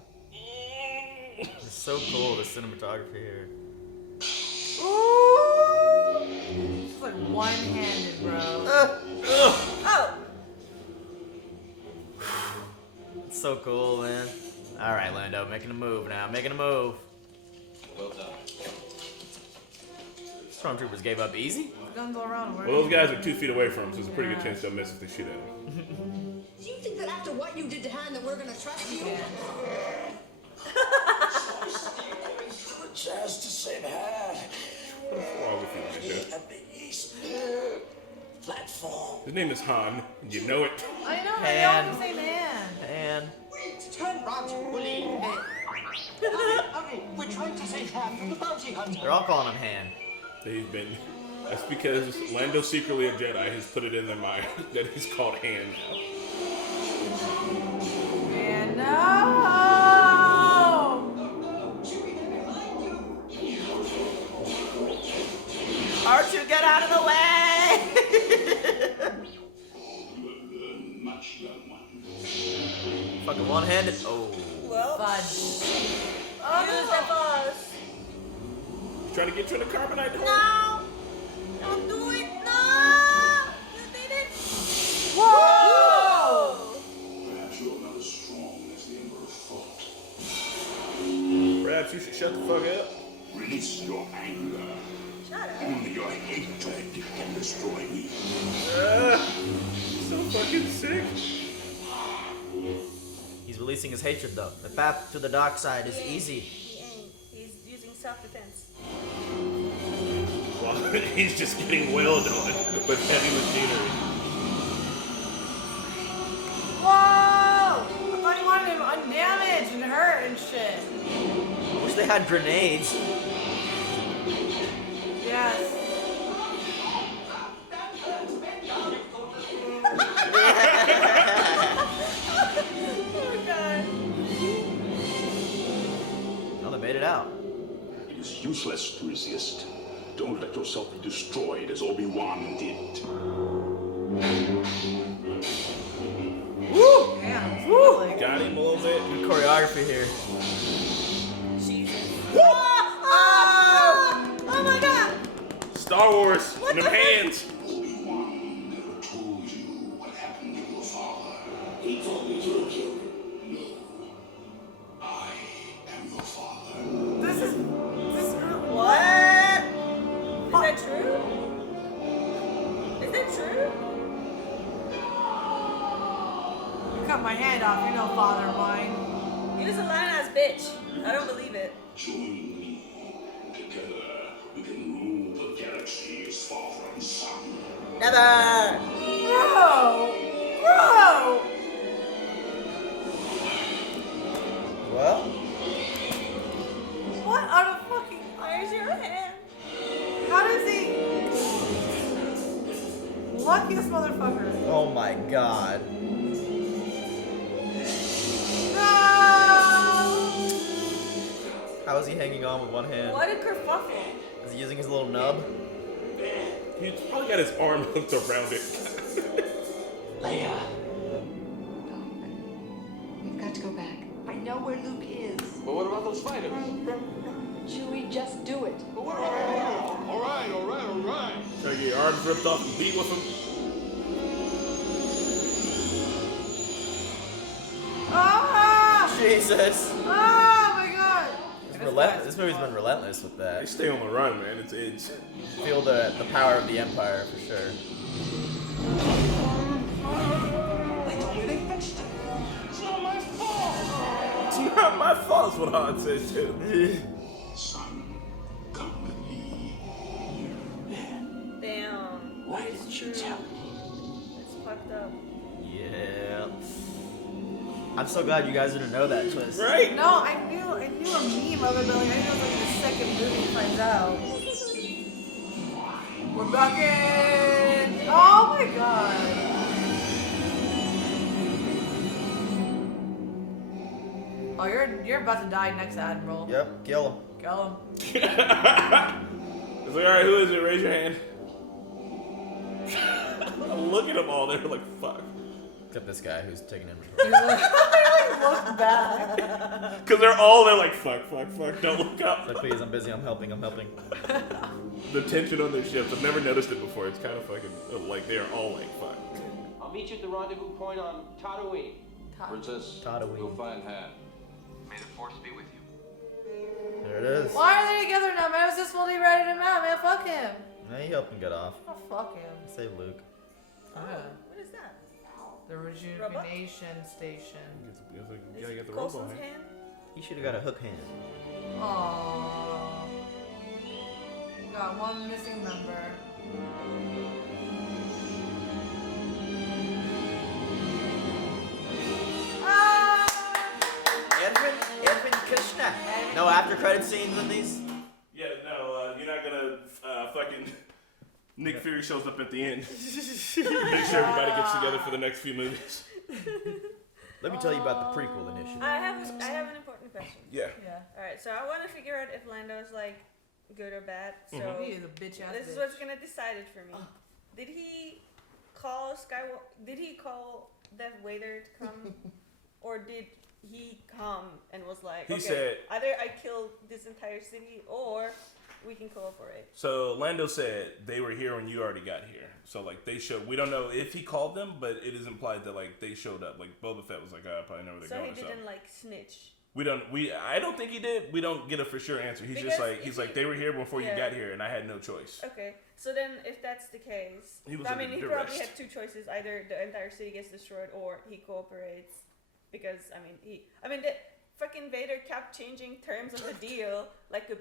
It's so cool, the cinematography here. It's like one-handed, bro. Oh! It's so cool, man. All right, Lando, making a move now. Making a move. Well done. Stormtroopers gave up easy. Guns all around. Well, those guys are 2 feet away from him, so there's a pretty good chance they'll miss if they shoot at him. Do you think that after what you did to Han that we're gonna trust you? Chance to save her. What's wrong with you, Nisha? At the east platform. His name is Han, and you know it. I know, Han. they all have the same hand. And Turn round, Willie. Hurry, we're trying to save Han from the bounty hunter. they're all calling him Han. He's been. That's because Lando's secretly a Jedi has put it in their mind that he's called Han now. Man, no! R2, get out of the way! Much, young one. Fucking one-handed. Oh. Well, Fudge. use the boss. He's trying to get you in the carbonite hole. No! Don't do it! No! You did it! Whoa! Perhaps you're not as strong as the Emperor thought. Perhaps you should shut the fuck up. Release your anger. Shut up. Only your hatred can destroy me. So fucking sick. He's releasing his hatred, though. The path to the dark side is easy. He ain't. He's using self-defense. Well, he's just getting wailed on with heavy machinery. Whoa! I thought you wanted him undamaged and hurt and shit. I wish they had grenades. Yes. Oh god. Well, they made it out. It is useless to resist. Don't let yourself be destroyed as Obi-Wan did. Woo! Damn. Woo! Got him a little bit. Good choreography here. Jesus. Oh my god! Star Wars in them hands. Obi-Wan never told you what happened to your father. He told me you were killed. No. I am your father. This is What? Is that true? Is that true? You cut my hand off, you're no father of mine. He was a lying-ass bitch. I don't believe it. Join me. Together, we can rule the galaxy as father and son. Never! Bro! Bro! Well, What out of fucking... Where's your hand? How does he... Luckiest motherfucker. oh my god. No! How is he hanging on with one hand? What a kerfuffle. Is he using his little nub? He's probably got his arm hooked around it. Leia. We've got to go back. I know where Luke is. But what about those fighters? Chewie, just do it. But what about the All right. Try to get your arms ripped off and beat with him. Ah! Jesus. Oh my god! This movie's been relentless with that. They stay on the run, man. It's Feel the power of the Empire for sure. They told me they fixed it. It's not my fault. It's not my fault, is what Han says too. Son, come with me. Damn. Why It's didn't you true. tell me? It's fucked up. Yeah. I'm so glad you guys didn't know that twist. Right? No, I knew a meme of it, but like, I didn't know it was like the second movie finds out. We're back in. Oh my god. Oh, you're about to die next, Admiral. Yep, kill him. Kill him. It's like, alright, who is it? Raise your hand. Look at them all. They're like, fuck. Except this guy who's taking inventory. Look back. Because they're all there like, fuck, don't look up. It's like, please, I'm busy, I'm helping. The tension on their ships, I've never noticed it before. It's kind of fucking, like, they are all like, fuck. I'll meet you at the rendezvous point on Tatooine. Princess, Tatooine. go find Han. May the force be with you. There it is. Why are they together now, man? I was just fully ratted him out, man. Fuck him. Now you help him get off. Oh, fuck him. Save Luke. Oh, what is that? The rejuvenation station. You gotta get the Coulson's robot hand. He should have got a hook hand. Aww. Got one missing member. Edwin Krishna. No after credit scenes in these? Yeah, no, you're not gonna fucking... Nick Fury shows up at the end. Make sure everybody gets together for the next few movies. Let me tell you about the prequel initiative. I have an important question. Yeah. All right, so I want to figure out if Lando's like good or bad. So He is a bitch ass. this is what's gonna decide it for me. Did he call Skywalker? Did he call Darth Vader to come, or did he come and was like, He okay, said- either I kill this entire city or we can cooperate. So Lando said they were here when you already got here. So like they showed. We don't know if he called them, but it is implied that like they showed up. Like Boba Fett was like, I probably know where they're So going. he didn't like snitch. I don't think he did. We don't get a for sure answer. He's just Because like they were here before you yeah. got here, and I had no choice. Okay, so then if that's the case, He was I under mean, he duress. probably had two choices: either the entire city gets destroyed or he cooperates. Because the fucking Vader kept changing terms of the deal like a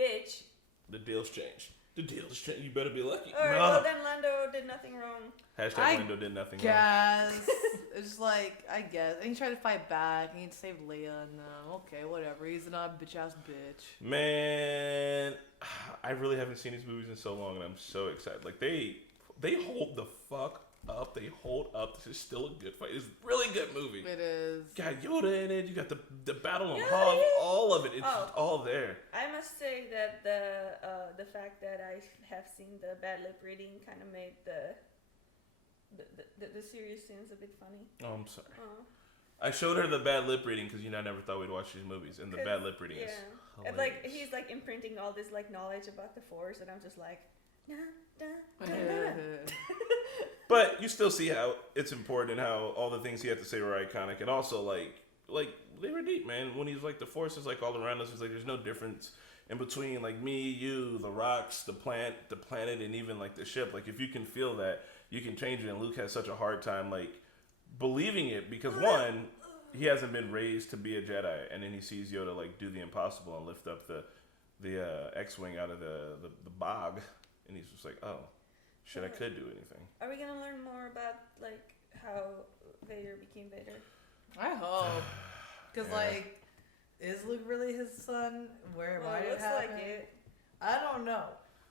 bitch. The deal's changed. The deal's changed. You better be lucky. Alright, well then Lando did nothing wrong. Hashtag Lando did nothing wrong. Guess. It's like, I guess. And he tried to fight back and he saved Leia and okay, whatever. He's not a bitch ass bitch. Man, I really haven't seen these movies in so long, and I'm so excited. Like they hold the fuck up. They hold up. This is still a good fight. It's a really good movie. It is. Got Yoda in it. You got the battle on Yeah, Hoth. yeah. All of it. It's just all there. I must say that the fact that I have seen the bad lip reading kind of made the serious scenes a bit funny. Oh, I'm sorry. Oh. I showed her the bad lip reading because I never thought we'd watch these movies, and the bad lip reading is and hilarious. like he's like imprinting all this like knowledge about the Force, and I'm just like, nah, nah, nah, nah. But you still see how it's important and how all the things he had to say were iconic, and also like they were deep, man. When he's like the Force is like all around us, it's like there's no difference in between like me, you, the rocks, the planet, and even like the ship. Like if you can feel that, you can change it. And Luke has such a hard time like believing it because one, he hasn't been raised to be a Jedi, and then he sees Yoda like do the impossible and lift up the X-wing out of the bog, and he's just like, oh. Shit, I could do anything. Are we gonna learn more about like how Vader became Vader? I hope, because like, is Luke really his son? Why did it looks happen? like it. I don't know.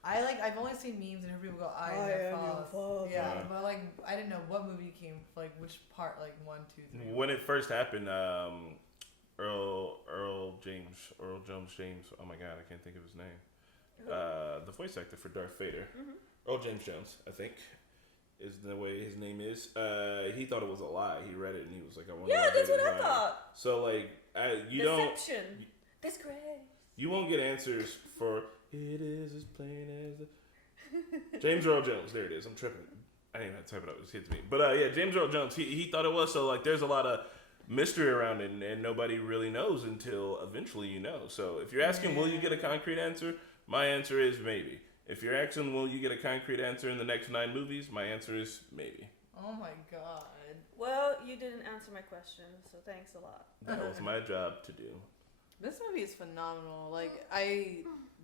I've only seen memes and people go, I am your father. Yeah, but like I didn't know what movie came, like which part, like 1, 2, 3. When it first happened, Earl Jones James. Oh my God, I can't think of his name. The voice actor for Darth Vader. Earl James Jones, I think, is the way his name is. He thought it was a lie. He read it and he was like, "I wonder." Yeah, that's what I thought. So like, you Deception. don't. That's great. You won't get answers for it is as plain as the James Earl Jones. There it is. I'm tripping. I didn't even have to type it up. It just hits me. But yeah, James Earl Jones. He thought it was. So like, there's a lot of mystery around it, and nobody really knows until eventually you know. So if you're asking, will you get a concrete answer? My answer is maybe. If you're asking, will you get a concrete answer in the next 9 movies? My answer is maybe. Oh my god. Well, you didn't answer my question, so thanks a lot. That was my job to do. This movie is phenomenal. Like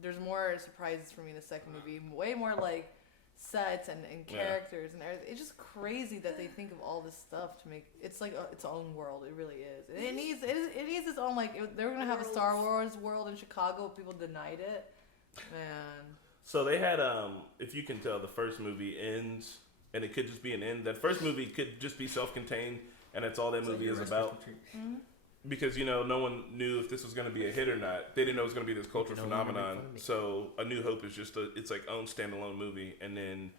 there's more surprises for me in the second movie. Way more like sets and characters and everything. It's just crazy that they think of all this stuff to make it's like its own world. It really is. It needs its own they were gonna have a Star Wars world in Chicago. People denied it. Man. So they had if you can tell, the first movie ends, and it could just be an end. That first movie could just be self-contained, and that's all that movie is about. Mm-hmm. Because no one knew if this was going to be a hit or not. They didn't know it was going to be this cultural phenomenon. So A New Hope is just it's like own standalone movie, and then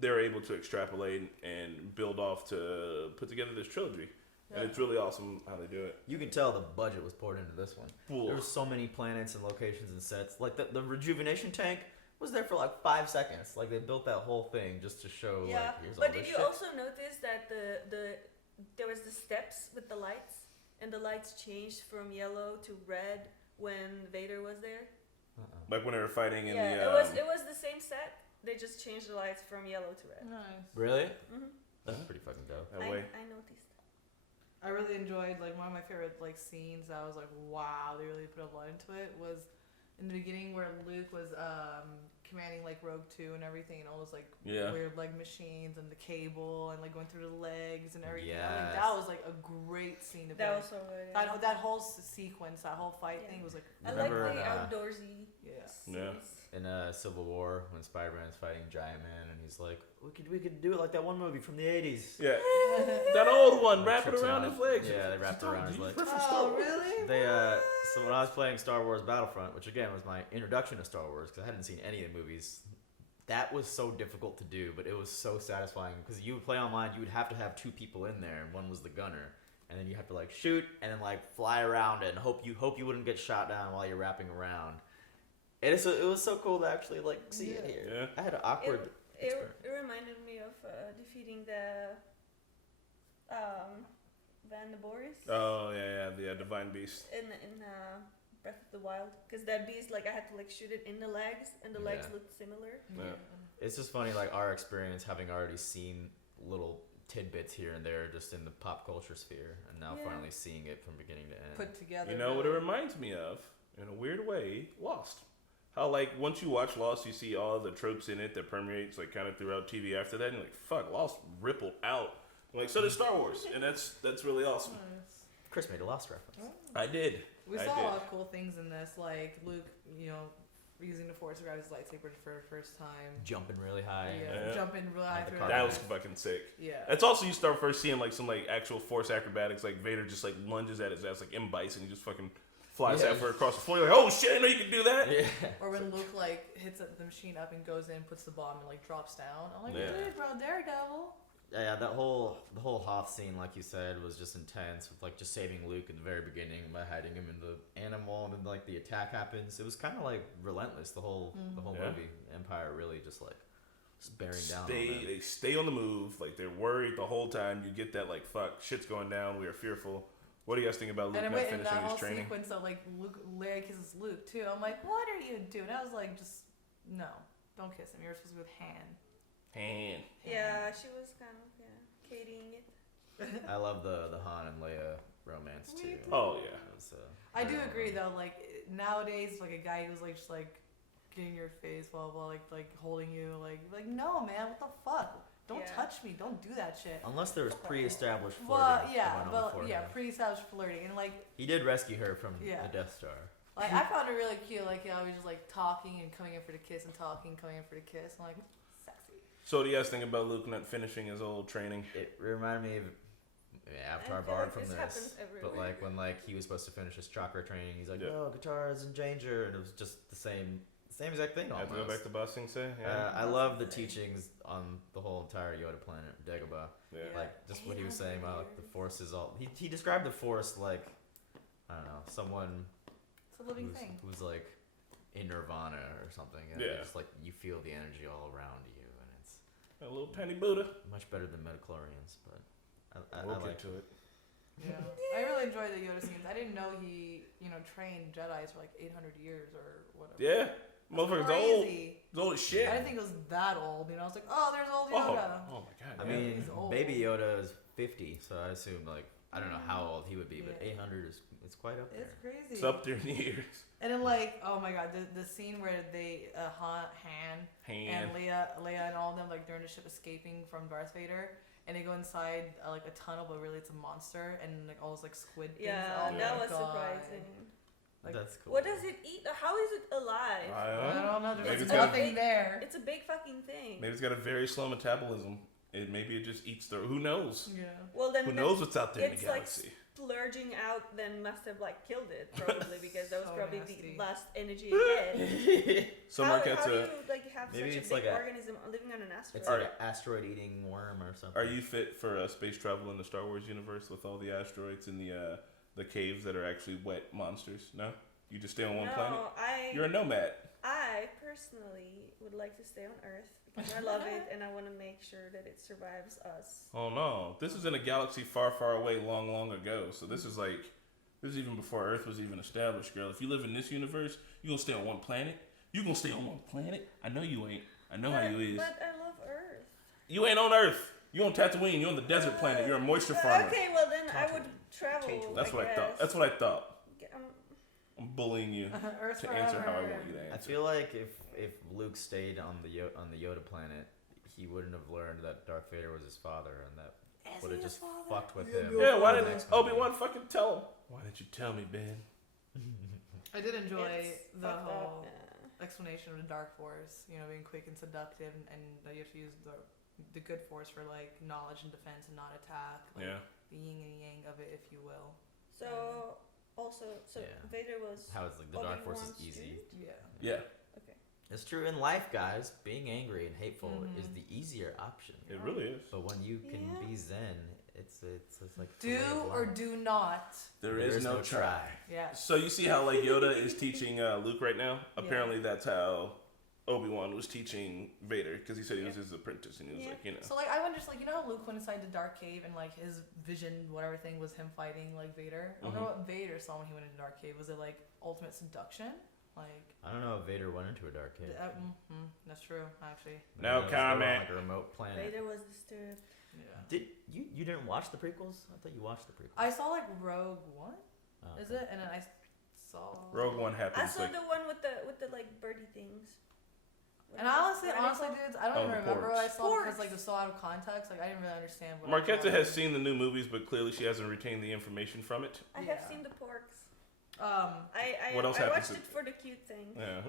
they're able to extrapolate and build off to put together this trilogy. Yeah. And it's really awesome how they do it. You can tell the budget was poured into this one. Cool. There were so many planets and locations and sets. Like the rejuvenation tank was there for like 5 seconds. Like they built that whole thing just to show. Yeah, like, here's but all this did you shit. also notice that there was the steps with the lights, and the lights changed from yellow to red when Vader was there? Like when they were fighting in the. It was the same set. They just changed the lights from yellow to red. Nice. Really? Mhm. That's pretty fucking dope. I noticed. I really enjoyed one of my favorite scenes that I was like, wow, they really put a lot into it was in the beginning where Luke was commanding Rogue 2 and everything, and all those weird machines and the cable and going through the legs and everything. Yes. That was a great scene. That was so good. Yeah. That whole sequence, that whole fight thing was I like the outdoorsy. Yeah. In Civil War, when Spider-Man's fighting Giant Man, and he's like, we could do it like that one movie from the 80s. Yeah. That old one, wrap it around his legs. Yeah, they wrapped it around his legs. Oh, really? They so when I was playing Star Wars Battlefront, which again was my introduction to Star Wars because I hadn't seen any of the movies, that was so difficult to do, but it was so satisfying because you would play online, you would have to have 2 people in there, and one was the gunner, and then you have to shoot and then fly around it and hope you wouldn't get shot down while you're wrapping around. And it was so cool to actually see it here. Yeah. I had an awkward. It reminded me of defeating the Van the Boris. Oh yeah, the Divine Beast. In Breath of the Wild, because that beast I had to shoot it in the legs, and the legs looked similar. Yeah. It's just funny our experience having already seen little tidbits here and there just in the pop culture sphere, and now finally seeing it from beginning to end. Put together. You know what it reminds me of, in a weird way, Lost. How once you watch Lost, you see all the tropes in it that permeates kind of throughout TV after that, and you're like, fuck, Lost rippled out. So did Star Wars, and that's really awesome. Nice. Chris made a Lost reference. I did. We saw a lot of cool things in this, like Luke, using the Force to grab his lightsaber for the first time. Jumping really high. Yeah, jumping really high. That was fucking sick. Yeah. That's also, you start first seeing some actual Force acrobatics, Vader just lunges at his ass M. Bison, he just fucking flies halfway across the floor. You're like, oh shit, I know you can do that. Yeah. Or when Luke hits the machine up and goes in, puts the bomb and drops down. I'm like, dude, bro, Daredevil. Yeah, the whole Hoth scene, like you said, was just intense with just saving Luke at the very beginning by hiding him in the animal, and then the attack happens. It was kind of relentless the whole movie. Empire really just bearing down on them. They stay on the move, they're worried the whole time. You get that fuck, shit's going down. We are fearful. What do you guys think about Luke not finishing his training? And that whole sequence of Larry kisses Luke too. I'm like, what are you doing? I was like, just no, don't kiss him. You're supposed to be with Han. Yeah, she was kind of Katieing it. I love the Han and Leia romance too. Oh yeah. I do agree though. Nowadays, a guy who's just getting your face, blah blah, holding you, no man, what the fuck? Don't touch me. Don't do that shit. Unless there was pre-established flirting. Well, yeah, pre-established flirting, and he did rescue her from the Death Star. I found it really cute. He was just talking and coming in for the kiss and talking, coming in for the kiss. I'm like, sexy. So, what do you guys think about Luke not finishing his old training? It reminded me of Avatar borrowed from this, but when he was supposed to finish his chakra training, he's like, no, Katara is in danger, and it was just the same Same exact thing. Have to go back to Ba Sing Se. I love the teachings on the whole entire Yoda planet, Dagobah. Yeah. Like just what he was saying about like, the Force is all. He described the Force like, I don't know, someone. It's a living thing. Who's like in Nirvana or something. And it's like you feel the energy all around you, and it's a little tiny Buddha. Much better than midichlorians, but we'll I get to it. Yeah, I really enjoyed the Yoda scenes. I didn't know he, trained Jedis for like 800 years or whatever. Yeah, motherfucker's old. He's old as shit. I didn't think it was that old. I was like, oh, there's old Yoda. Oh my god. I mean, Baby Yoda is 50, so I assume like I don't know how old he would be, but 800 is it's quite up there. It's crazy. It's up there in years. And then oh my god, the scene where they Han and Leia and all of them like they're in the ship escaping from Darth Vader. And they go inside like a tunnel, but really it's a monster, and like all those like squid things. Yeah, that was surprising. Like, that's cool. What does it eat? How is it alive? I don't know. There's nothing nothing there. It's a big fucking thing. Maybe it's got a very slow metabolism. Maybe it just eats through. Who knows? Yeah. Well, then who knows what's out there in the galaxy? Like splurging out, then must have like killed it probably because that was probably nasty. the last energy it had. So how Marquette's do you like have maybe such it's a big like organism living on an asteroid? It's like an asteroid-eating worm or something. Are you fit for space travel in the Star Wars universe with all the asteroids and the caves that are actually wet monsters? No, you just stay on one planet. You're a nomad. I personally would like to stay on Earth because I love it and I want to make sure that it survives us. Oh no, this is in a galaxy far, far away, long, long ago. So this is even before Earth was even established, girl. If you live in this universe, you gonna stay on one planet. You gonna stay on one planet? I know you ain't. I know how you is. But I love Earth. You ain't on Earth. You on Tatooine. You on the desert planet. You're a moisture farmer. Okay, well then I would travel. That's what I thought. That's what I thought. I'm bullying you to answer how I want you to answer. I feel like if Luke stayed on the Yoda planet, he wouldn't have learned that Darth Vader was his father, and that would have just fucked with him. Yeah, why didn't Obi-Wan fucking tell him? Why didn't you tell me, Ben? I did enjoy the whole explanation of the Dark Force, being quick and seductive, and that you have to use the good Force for like knowledge and defense and not attack. Like, the yin and yang of it, if you will. So. Vader was. How it's like the Dark Force is easy. Yeah. Okay. It's true in life, guys. Being angry and hateful is the easier option. It really is. But when you can be zen, it's like do or do not. There is no try. Yeah. So you see how like Yoda is teaching Luke right now? Apparently that's how Obi-Wan was teaching Vader because he said he was his apprentice and he was like, So like I wonder, like how Luke went inside the dark cave and like his vision, whatever thing was him fighting like Vader. I don't know what Vader saw when he went into the dark cave. Was it like ultimate seduction? Like I don't know if Vader went into a dark cave. That's true, actually. No comment. Like a remote planet. Vader was disturbed. Yeah. Did you didn't watch the prequels? I thought you watched the prequels. I saw like Rogue One. Is it? And then I saw Rogue One happens. I saw the one with the like birdie things. And honestly, dudes, I don't even remember what I saw because like it was so out of context. Like I didn't really understand what. Marquetta has seen the new movies, but clearly she hasn't retained the information from it. I have seen the porks. What else I happens? watched it for the cute thing. Yeah.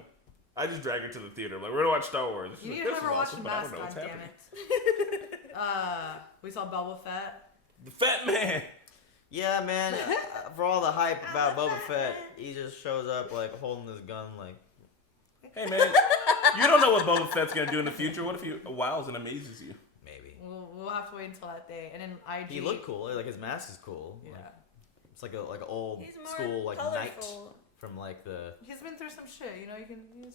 I just drag her to the theater. Like we're gonna watch Star Wars. You need to have her watch the Mask, goddammit. We saw Boba Fett. The Fat Man. Yeah, man. For all the hype about Boba Fett, he just shows up like holding his gun, like. Hey man, you don't know what Boba Fett's gonna do in the future. What if he wows and amazes you? Maybe. We'll have to wait until that day. And then IG. He looked cool. Like his mask is cool. Yeah. Like, it's like an old He's more school like colorful. knight from like the. He's been through some shit. He's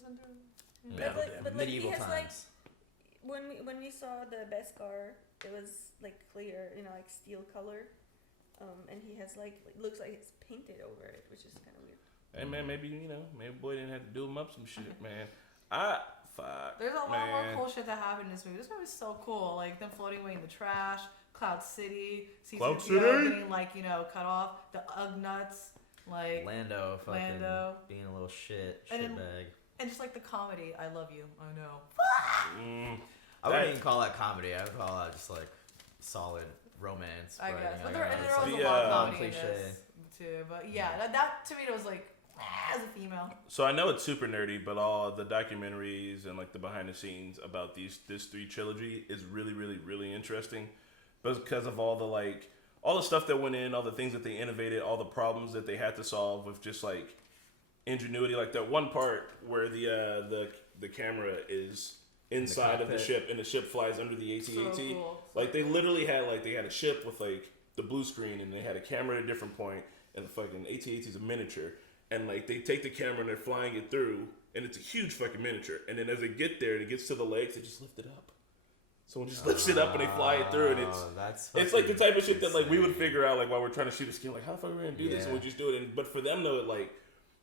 been through. But medieval he has, times. When we saw the Beskar, it was like clear, like steel color, and he has like looks like it's painted over it, which is kind of weird. Hey man, maybe boy didn't have to do him up some shit, man. There's a lot more cool shit that happened in this movie. This movie is so cool. Like them floating away in the trash, Cloud City, C-3PO getting like cut off, the Ugnaughts, like Lando being a little shitbag. And just like the comedy, I love you. I know. I wouldn't even call that comedy. I would call that just like solid romance. I guess, but there was a lot of comedy in this too. But yeah, that to me it was like as a female. So I know it's super nerdy, but all the documentaries and like the behind the scenes about this 3 trilogy is really, really, really interesting, but because of all the stuff that went in, all the things that they innovated, all the problems that they had to solve with just like ingenuity. Like that one part where the camera is inside of the ship and the ship flies under the AT-AT. So cool. Like they literally had they had a ship with like the blue screen and they had a camera at a different point and the fucking AT-AT is a miniature and like they take the camera and they're flying it through and it's a huge fucking miniature and then as they get there and it gets to the legs they just lift it up. Someone just lifts it up and they fly it through and it's like the type of shit that like we would figure out like while we're trying to shoot a skin like how the fuck are we gonna do this and we just do it but for them though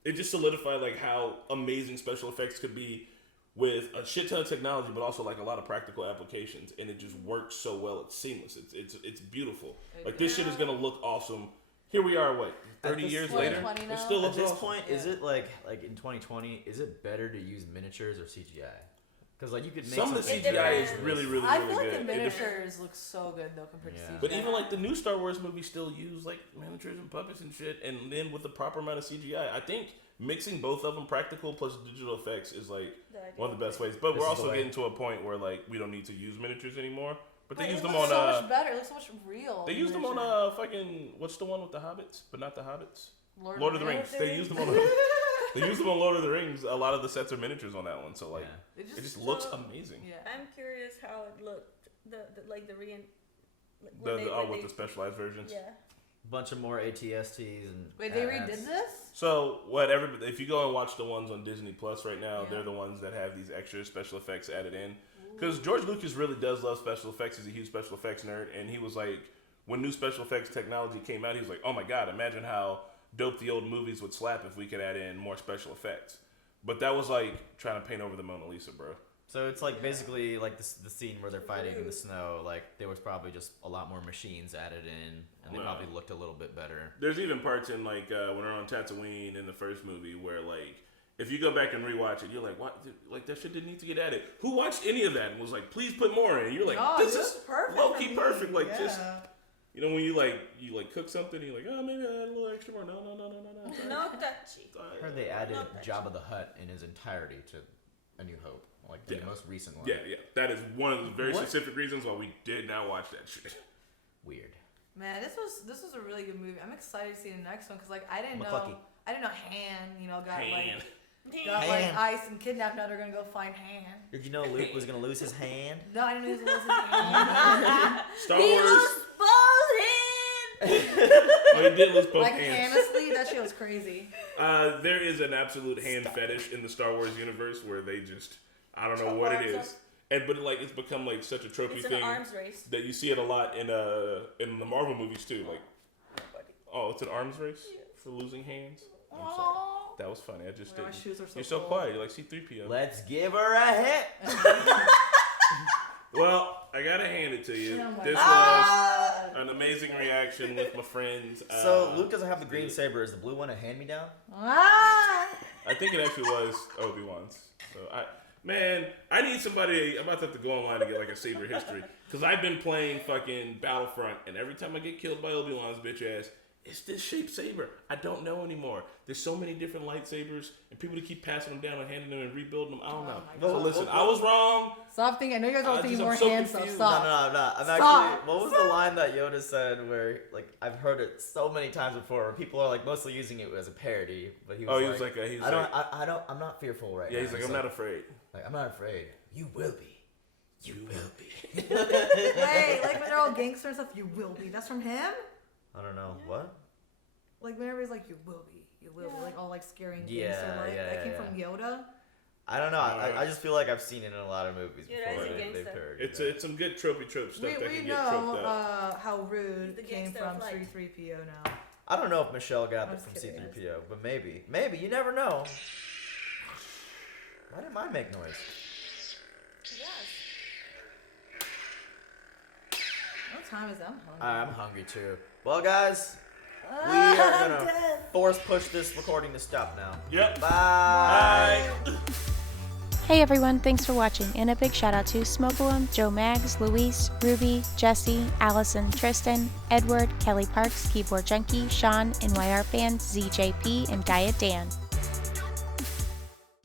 it just solidified like how amazing special effects could be with a shit ton of technology, but also like a lot of practical applications, and it just works so well. It's seamless. It's beautiful. Like this shit is gonna look awesome. Here we are, 30 years later, it still looks awesome. At this point, is it like in 2020? Is it better to use miniatures or CGI? Because like you could make some of the CGI is really good. I feel like the miniatures look so good though compared to CGI. But even like the new Star Wars movies still use like miniatures and puppets and shit, and then with the proper amount of CGI, I think. Mixing both of them, practical plus digital effects, is like one of the best ways. But we're also getting to a point where like we don't need to use miniatures anymore. But they use them on. So much better. It looks so much real. They use them on fucking what's the one with the hobbits, but not the hobbits. Lord of the Rings. They use them on. They use them on Lord of the Rings. A lot of the sets are miniatures on that one, so like it just looks amazing. Yeah. I'm curious how it looked. With the specialized versions. Yeah. Bunch of more ATSTs and. Wait, they redid this? So if you go and watch the ones on Disney Plus right now, they're the ones that have these extra special effects added in. Because George Lucas really does love special effects. He's a huge special effects nerd, and he was like, when new special effects technology came out, he was like, oh my god, imagine how dope the old movies would slap if we could add in more special effects. But that was like trying to paint over the Mona Lisa, bro. So it's like basically like the scene where they're fighting in the snow. Like there was probably just a lot more machines added in, and they probably looked a little bit better. There's even parts in like when they're on Tatooine in the first movie where like if you go back and rewatch it, you're like, what? Like that shit didn't need to get added. Who watched any of that and was like, please put more in? You're like, this is low key perfect. Like just you know when you cook something, you're like, oh maybe I add a little extra more. No. No touchy. I heard they added Jabba the Hutt in his entirety to A New Hope. Like the most recent one. Yeah. That is one of the very specific reasons why we did not watch that shit. Weird. Man, this was a really good movie. I'm excited to see the next one because like I didn't know Han got like ice and kidnapped. Now they're gonna go find Han. Did you know Luke was gonna lose his hand? No, I didn't know he was gonna lose his hand. Star Wars. He lost both hands. Oh, he did lose both hands. Honestly, that shit was crazy. There is an absolute hand fetish in the Star Wars universe where they just. I don't know what it is, but like it's become like such a trophy thing arms race. that you see it a lot in the Marvel movies too. Like, it's an arms race for losing hands. That was funny. I just didn't. You're so quiet. You're like C-3PO. Let's give her a hit. Well, I gotta hand it to you. This was an amazing reaction with my friends. So Luke doesn't have the green saber. Is the blue one a hand-me-down? I think it actually was Obi-Wan's. So I need somebody. I'm about to have to go online and get like a saber history because I've been playing fucking Battlefront, and every time I get killed by Obi-Wan's bitch ass, it's this shaped saber. I don't know anymore. There's so many different lightsabers, and people that keep passing them down and handing them and rebuilding them. I don't know. So listen, I was wrong. Stop thinking. I know you guys all thinking more hand stuff. Stop. No. I'm actually. What was the line that Yoda said? Where like I've heard it so many times before. Where people are like mostly using it as a parody, but he was I'm not fearful right now. Yeah, he's like, I'm not afraid. Like I'm not afraid. You will be. You will be. Wait, like when they're all gangster and stuff. You will be. That's from him. I don't know what. Like when everybody's like, you will be, like all like scary and gangster. That came from Yoda. I don't know. I just feel like I've seen it in a lot of movies before. They've heard. It's some good tropey trope stuff that can get troped up. How Rude came from C-3PO now. I don't know if Michelle got it from C-3PO, but maybe. You never know. Why didn't mine make noise? What time is it? I'm hungry. I'm hungry too. Well, guys, we are gonna force push this recording to stop now. Yep. Bye. Hey everyone, thanks for watching, and a big shout out to Smokealum, Joe Maggs, Luis, Ruby, Jesse, Allison, Tristan, Edward, Kelly Parks, Keyboard Junkie, Sean, NYR Fan, ZJP, and Gaia Dan.